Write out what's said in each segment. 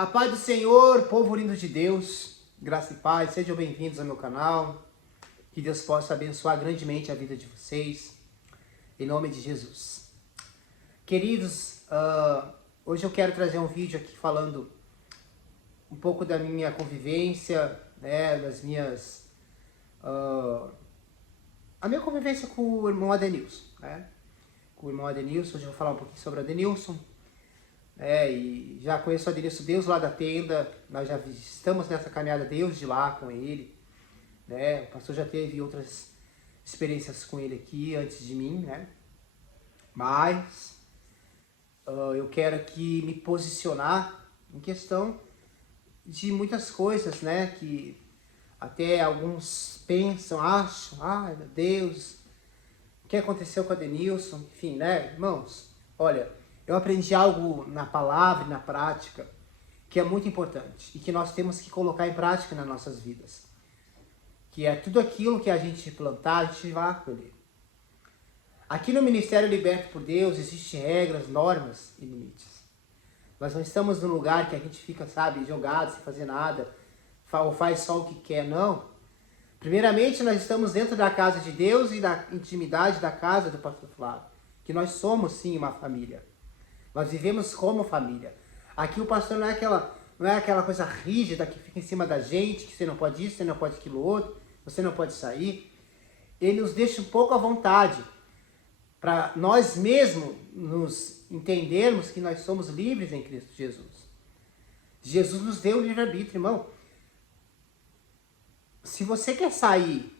A paz do Senhor, povo lindo de Deus, graça e paz, sejam bem-vindos ao meu canal. Que Deus possa abençoar grandemente a vida de vocês, em nome de Jesus. Queridos, hoje eu quero trazer um vídeo aqui falando um pouco da minha convivência, né, a minha convivência com o irmão Adenilson, né? Com o irmão Adenilson, hoje eu vou falar um pouquinho sobre o Adenilson. E já conheço o Adenilson Deus lá da tenda, nós já estamos nessa caminhada Deus de lá com ele, né? O pastor já teve outras experiências com ele aqui antes de mim, né? Mas eu quero aqui me posicionar em questão de muitas coisas, né? Que até alguns pensam, acham, ai meu Deus, o que aconteceu com o Adenilson? Enfim, né, irmãos? Olha, eu aprendi algo na palavra e na prática que é muito importante e que nós temos que colocar em prática nas nossas vidas. Que é tudo aquilo que a gente plantar, a gente vai colher. Aqui no Ministério Liberto por Deus existem regras, normas e limites. Nós não estamos num lugar que a gente fica, sabe, jogado, sem fazer nada, ou faz só o que quer, não. Primeiramente, nós estamos dentro da casa de Deus e da intimidade da casa do pastor Flávio. Que nós somos, sim, uma família. Nós vivemos como família. Aqui o pastor não é aquela coisa rígida que fica em cima da gente, que você não pode isso, você não pode aquilo outro, você não pode sair. Ele nos deixa um pouco à vontade, para nós mesmos nos entendermos que nós somos livres em Cristo Jesus. Jesus nos deu o livre-arbítrio, irmão. Se você quer sair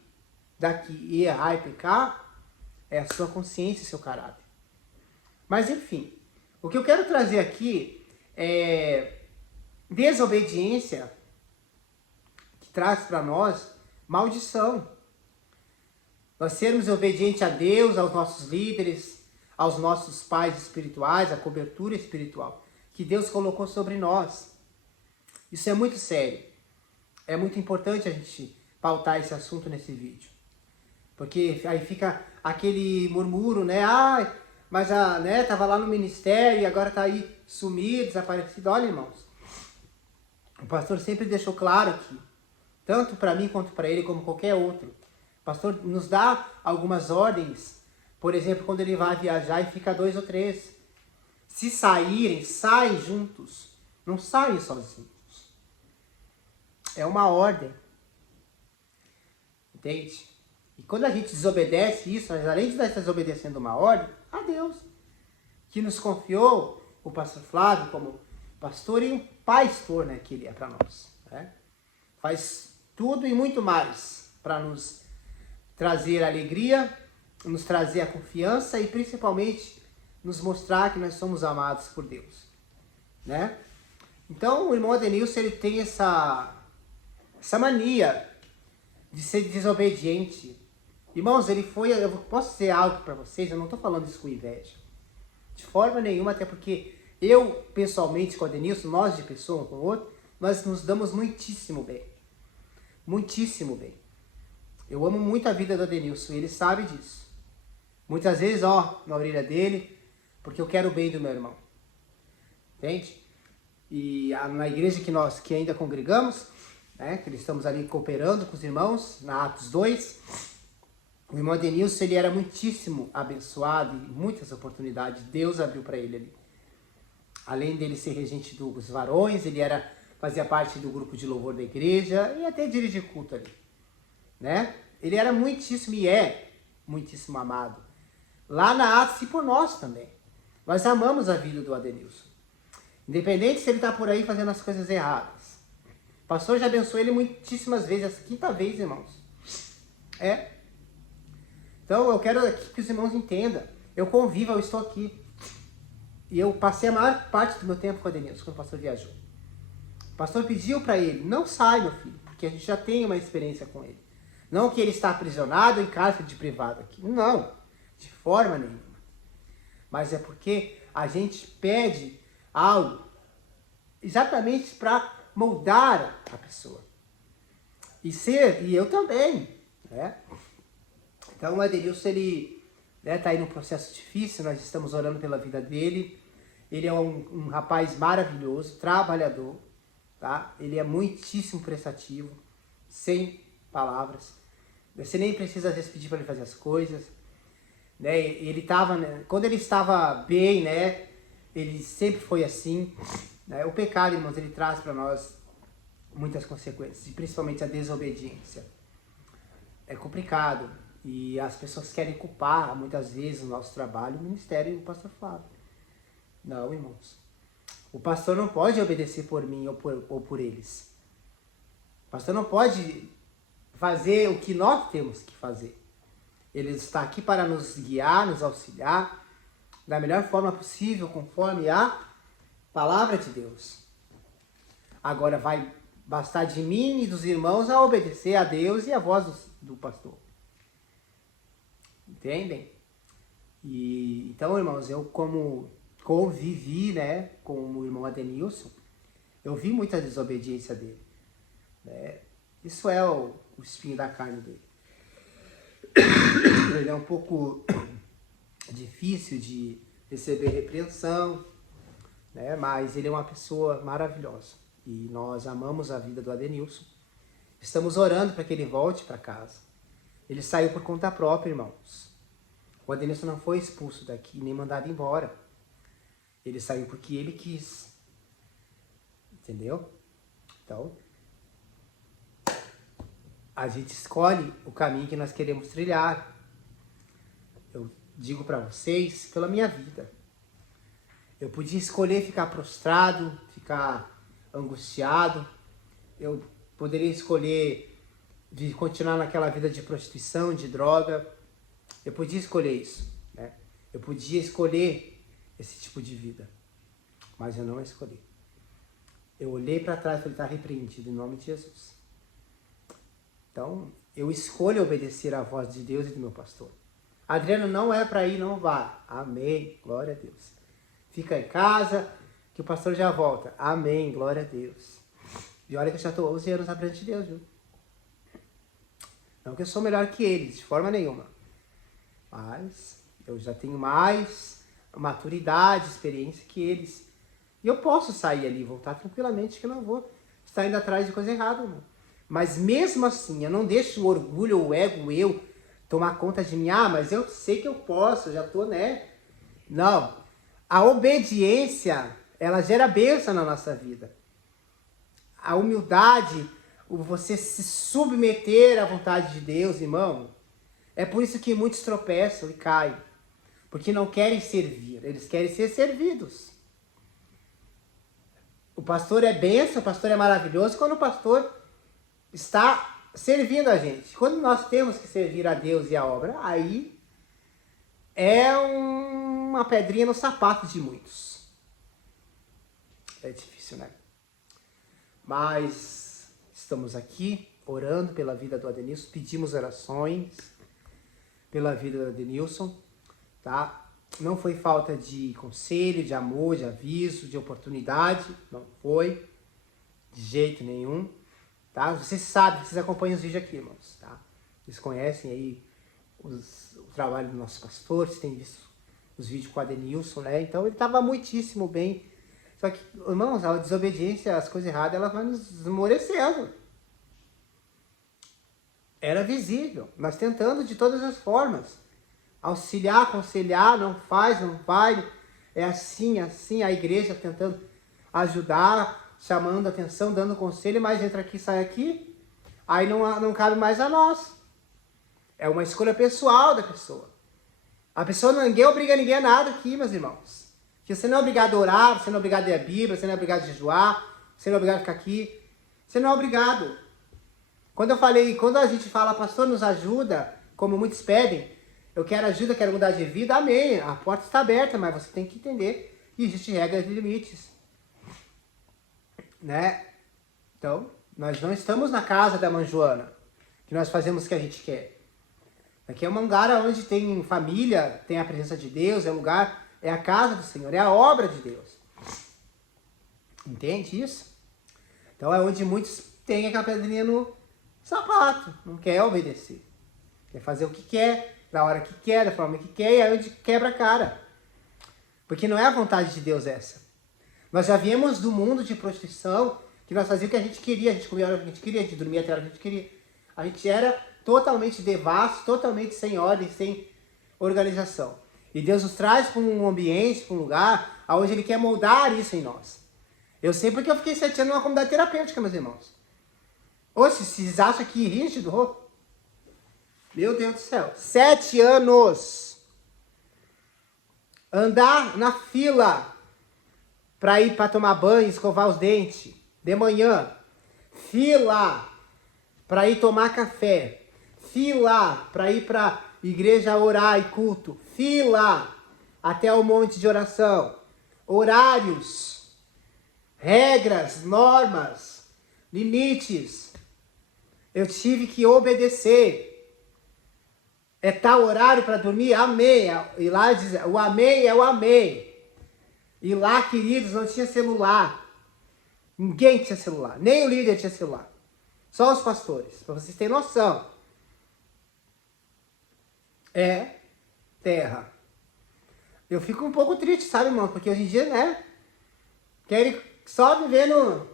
daqui e errar e pecar, é a sua consciência e seu caráter. Mas enfim, o que eu quero trazer aqui é desobediência que traz para nós maldição. Nós sermos obedientes a Deus, aos nossos líderes, aos nossos pais espirituais, a cobertura espiritual que Deus colocou sobre nós. Isso é muito sério. É muito importante a gente pautar esse assunto nesse vídeo. Porque aí fica aquele murmúrio, né? Ah, mas tava lá no ministério e agora tá aí sumido, desaparecido. Olha, irmãos, o pastor sempre deixou claro que, tanto para mim quanto para ele, como qualquer outro, o pastor nos dá algumas ordens, por exemplo, quando ele vai viajar e fica 2 ou 3. Se saírem, saem juntos, não saem sozinhos. É uma ordem. Entende? E quando a gente desobedece isso, nós, além de nós estar desobedecendo uma ordem, a Deus, que nos confiou o pastor Flávio como pastor e um pastor, né, que ele é para nós. Né? Faz tudo e muito mais para nos trazer alegria, nos trazer a confiança e principalmente nos mostrar que nós somos amados por Deus. Né? Então o irmão Adenilson, ele tem essa mania de ser desobediente. Irmãos, eu posso dizer algo para vocês, eu não estou falando isso com inveja. De forma nenhuma, até porque eu, pessoalmente, com o Adenilson, nós de pessoa um com o outro, nós nos damos muitíssimo bem. Muitíssimo bem. Eu amo muito a vida do Adenilson, e ele sabe disso. Muitas vezes, na orelha dele, porque eu quero o bem do meu irmão. Entende? E na igreja que ainda congregamos, né, que estamos ali cooperando com os irmãos, na Atos 2, o irmão Adenilson, ele era muitíssimo abençoado e muitas oportunidades Deus abriu para ele ali. Além dele ser regente dos varões, ele fazia parte do grupo de louvor da igreja e até dirigir culto ali. Né? Ele era muitíssimo e é muitíssimo amado. Lá na Atos e por nós também. Nós amamos a vida do Adenilson. Independente se ele está por aí fazendo as coisas erradas. O pastor já abençoou ele muitíssimas vezes, essa 5ª vez, irmãos. Então eu quero aqui que os irmãos entendam. Eu convivo, eu estou aqui. E eu passei a maior parte do meu tempo com o Adenilson, quando o pastor viajou. O pastor pediu para ele, não sai, meu filho, porque a gente já tem uma experiência com ele. Não que ele está aprisionado em cárcere de privado aqui. Não, de forma nenhuma. Mas é porque a gente pede algo exatamente para moldar a pessoa. E eu também, né? Então o Adenilson, ele tá aí num processo difícil, nós estamos orando pela vida dele. Ele é um rapaz maravilhoso, trabalhador, tá? Ele é muitíssimo prestativo, sem palavras. Você nem precisa às vezes pedir para ele fazer as coisas, né? Ele tava, né? Quando ele estava bem, né? Ele sempre foi assim, né? O pecado, irmãos, ele traz para nós muitas consequências, e principalmente a desobediência. É complicado e as pessoas querem culpar muitas vezes o nosso trabalho, o ministério e o pastor Flávio. Não, irmãos. O pastor não pode obedecer por mim ou por eles. O pastor não pode fazer o que nós temos que fazer. Ele está aqui para nos guiar, nos auxiliar da melhor forma possível, conforme a palavra de Deus. Agora vai bastar de mim e dos irmãos a obedecer a Deus e a voz do pastor. Entendem? E então, irmãos, eu como convivi, né, com o irmão Adenilson, eu vi muita desobediência dele, né? Isso é o espinho da carne dele. Ele é um pouco difícil de receber repreensão, né? Mas ele é uma pessoa maravilhosa e nós amamos a vida do Adenilson. Estamos orando para que ele volte para casa. Ele saiu por conta própria, irmãos. O Adenilson não foi expulso daqui nem mandado embora. Ele saiu porque ele quis. Entendeu? Então, a gente escolhe o caminho que nós queremos trilhar. Eu digo para vocês, pela minha vida. Eu podia escolher ficar prostrado, ficar angustiado. Eu poderia escolher de continuar naquela vida de prostituição, de droga. Eu podia escolher isso, né? Eu podia escolher esse tipo de vida. Mas eu não escolhi. Eu olhei para trás e falei, está repreendido em nome de Jesus. Então, eu escolho obedecer à voz de Deus e do meu pastor. Adriano, não é para ir, não vá. Amém, glória a Deus. Fica em casa, que o pastor já volta. Amém, glória a Deus. E olha que eu já estou 11 anos na frente de Deus, viu? Não que eu sou melhor que eles, de forma nenhuma. Mas eu já tenho mais maturidade, experiência que eles. E eu posso sair ali e voltar tranquilamente, que eu não vou estar indo atrás de coisa errada, irmão. Mas mesmo assim, eu não deixo o orgulho, o ego, eu tomar conta de mim. Ah, mas eu sei que eu posso, eu já tô, né? Não. A obediência, ela gera bênção na nossa vida. A humildade, o você se submeter à vontade de Deus, irmão. É por isso que muitos tropeçam e caem. Porque não querem servir, eles querem ser servidos. O pastor é bênção, o pastor é maravilhoso quando o pastor está servindo a gente. Quando nós temos que servir a Deus e a obra, aí é uma pedrinha no sapato de muitos. É difícil, né? Mas estamos aqui orando pela vida do Adenilson, pedimos orações pela vida do Adenilson, tá? Não foi falta de conselho, de amor, de aviso, de oportunidade, não foi, de jeito nenhum, tá? Vocês sabem, vocês acompanham os vídeos aqui, irmãos, tá? Vocês conhecem aí o trabalho do nosso pastor, vocês têm visto os vídeos com o Adenilson, né? Então ele estava muitíssimo bem. Só que, irmãos, a desobediência, as coisas erradas, elas vão nos esmorecendo. Era visível, nós tentando de todas as formas. Auxiliar, aconselhar, não faz, não vai. É assim, assim, a igreja tentando ajudar, chamando atenção, dando conselho, mas entra aqui, sai aqui. Aí não cabe mais a nós. É uma escolha pessoal da pessoa. A pessoa ninguém obriga ninguém a nada aqui, meus irmãos. Que você não é obrigado a orar, você não é obrigado a ler a Bíblia, você não é obrigado a jejuar, você não é obrigado a ficar aqui. Você não é obrigado. Quando a gente fala, pastor, nos ajuda, como muitos pedem, eu quero ajuda, quero mudar de vida, amém. A porta está aberta, mas você tem que entender que existem regras e limites. Né? Então, nós não estamos na casa da mãe Joana, que nós fazemos o que a gente quer. Aqui é um lugar onde tem família, tem a presença de Deus, é a casa do Senhor, é a obra de Deus. Entende isso? Então é onde muitos têm aquela pedrinha no sapato, não quer obedecer. Quer fazer o que quer, da hora que quer, da forma que quer, e é onde quebra a cara. Porque não é a vontade de Deus essa. Nós já viemos do mundo de prostituição, Que nós fazíamos o que a gente queria, a gente comia a hora que a gente queria, a gente dormia até a hora que a gente queria. A gente era totalmente devasso, totalmente sem ordem, sem organização. E Deus nos traz para um ambiente, para um lugar, onde Ele quer moldar isso em nós. Eu sei porque eu fiquei 7 anos numa comunidade terapêutica, meus irmãos. Ou se vocês acham que rígido, meu Deus do céu. 7 anos. Andar na fila para ir para tomar banho, escovar os dentes de manhã. Fila para ir tomar café. Fila para ir para igreja orar e culto. Fila até o monte de oração. Horários, regras, normas, limites. Eu tive que obedecer. É tal horário para dormir? Amém. E lá diz, o amém é o amém. E lá, queridos, não tinha celular. Ninguém tinha celular. Nem o líder tinha celular. Só os pastores. Para vocês terem noção. É terra. Eu fico um pouco triste, sabe, irmão? Porque hoje em dia, né? Querem só viver no...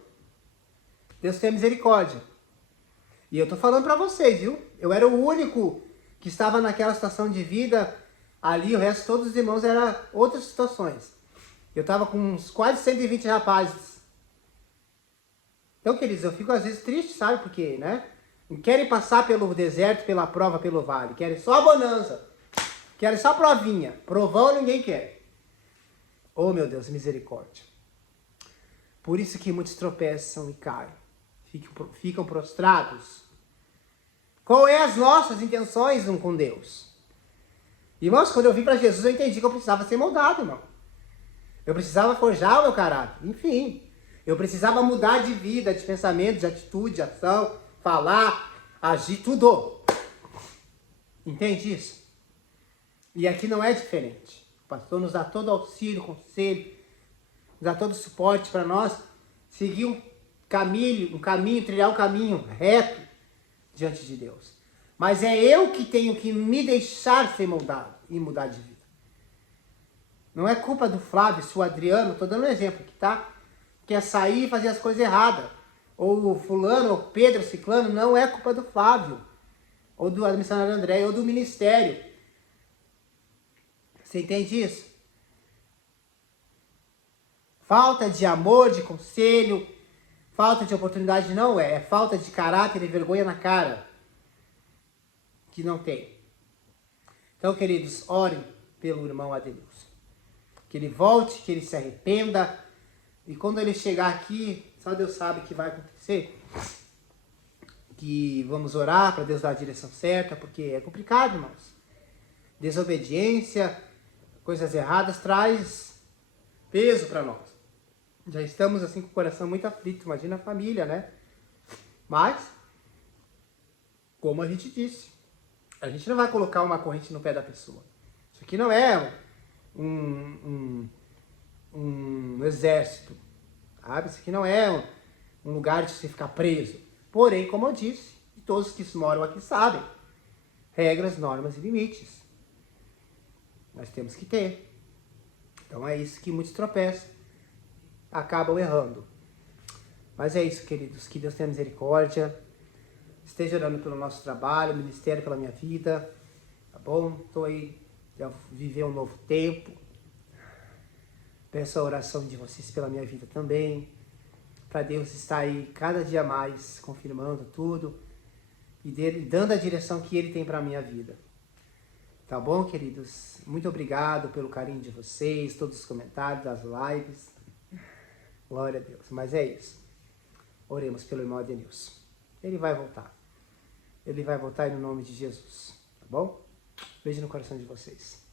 Deus tem misericórdia. E eu tô falando para vocês, viu? Eu era o único que estava naquela situação de vida ali. O resto, todos os irmãos, eram outras situações. Eu tava com uns quase 120 rapazes. Então, queridos, eu fico às vezes triste, sabe? Porque, né? Não querem passar pelo deserto, pela prova, pelo vale. Querem só a bonança. Querem só a provinha. Provão ninguém quer. Oh, meu Deus, misericórdia. Por isso que muitos tropeçam e caem. Ficam prostrados. Qual é as nossas intenções com Deus? Irmãos, quando eu vim para Jesus, eu entendi que eu precisava ser moldado, irmão. Eu precisava forjar o meu caráter. Enfim, eu precisava mudar de vida, de pensamento, de atitude, de ação, falar, agir, tudo. Entende isso? E aqui não é diferente. O pastor nos dá todo auxílio, conselho, nos dá todo suporte para nós seguir um caminho, trilhar um caminho reto diante de Deus. Mas é eu que tenho que me deixar ser moldado e mudar de vida. Não é culpa do Flávio, se o Adriano, estou dando um exemplo aqui, tá? Quer sair e fazer as coisas erradas. Ou o fulano, ou Pedro, ciclano, não é culpa do Flávio. Ou do administrador André, ou do ministério. Você entende isso? Falta de amor, de conselho, falta de oportunidade não é. É falta de caráter e vergonha na cara. Que não tem. Então, queridos, orem pelo irmão Adenilson. Que ele volte, que ele se arrependa. E quando ele chegar aqui, só Deus sabe o que vai acontecer. Que vamos orar para Deus dar a direção certa, porque é complicado, irmãos. Desobediência, coisas erradas, traz peso para nós. Já estamos assim com o coração muito aflito, imagina a família, né? Mas, como a gente disse, a gente não vai colocar uma corrente no pé da pessoa. Isso aqui não é um exército, sabe? Isso aqui não é um lugar de você ficar preso. Porém, como eu disse, todos que moram aqui sabem, regras, normas e limites. Nós temos que ter. Então é isso que muitos tropeçam, acabam errando. Mas é isso, queridos, que Deus tenha misericórdia. Esteja orando pelo nosso trabalho, ministério, pela minha vida, tá bom? Estou aí para viver um novo tempo. Peço a oração de vocês pela minha vida também, para Deus estar aí cada dia mais confirmando tudo e dando a direção que Ele tem para a minha vida. Tá bom, queridos? Muito obrigado pelo carinho de vocês, todos os comentários, das lives. Glória a Deus. Mas é isso. Oremos pelo irmão Adenilson. Ele vai voltar. Ele vai voltar no nome de Jesus. Tá bom? Beijo no coração de vocês.